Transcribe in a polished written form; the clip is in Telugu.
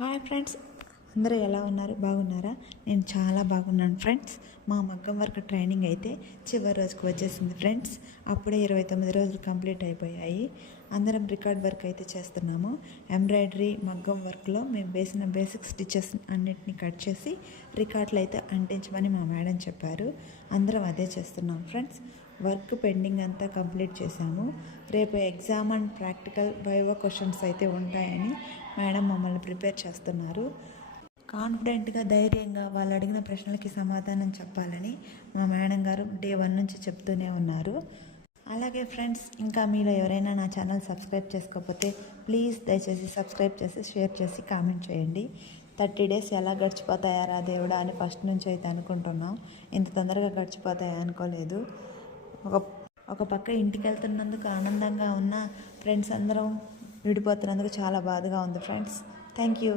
హాయ్ ఫ్రెండ్స్, అందరూ ఎలా ఉన్నారు? బాగున్నారా? నేను చాలా బాగున్నాను ఫ్రెండ్స్. మా మగ్గం వర్క్ ట్రైనింగ్ అయితే చివరి రోజుకు వచ్చేసింది ఫ్రెండ్స్. అప్పుడే 29 రోజులు కంప్లీట్ అయిపోయాయి. అందరం రికార్డ్ వర్క్ అయితే చేస్తున్నాము. ఎంబ్రాయిడరీ మగ్గం వర్క్లో మేము వేసిన బేసిక్ స్టిచెస్ అన్నిటిని కట్ చేసి రికార్డులు అయితే అంటించమని మా మేడం చెప్పారు. అందరం అదే చేస్తున్నాం ఫ్రెండ్స్. వర్క్ పెండింగ్ అంతా కంప్లీట్ చేశాము. రేపు exam and practical viva questions అయితే ఉంటాయని మేడం మమ్మల్ని ప్రిపేర్ చేస్తున్నారు. కాన్ఫిడెంట్గా ధైర్యంగా వాళ్ళు అడిగిన ప్రశ్నలకి సమాధానం చెప్పాలని మా మేడం గారు డే 1 నుంచి చెప్తూనే ఉన్నారు. అలాగే ఫ్రెండ్స్, ఇంకా మీలో ఎవరైనా నా ఛానల్ సబ్స్క్రైబ్ చేసుకోకపోతే ప్లీజ్ దయచేసి సబ్స్క్రైబ్ చేసి షేర్ చేసి కామెంట్ చేయండి. 30 డేస్ ఎలా గడిచిపోతాయారా దేవుడా అని ఫస్ట్ నుంచి అయితే అనుకుంటున్నాం. ఇంత తొందరగా గడిచిపోతాయా అనుకోలేదు. ఒక పక్క ఇంటికి వెళ్తున్నందుకు ఆనందంగా ఉన్న ఫ్రెండ్స్ అందరం విడిపోతున్నందుకు చాలా బాధగా ఉంది ఫ్రెండ్స్. Thank you.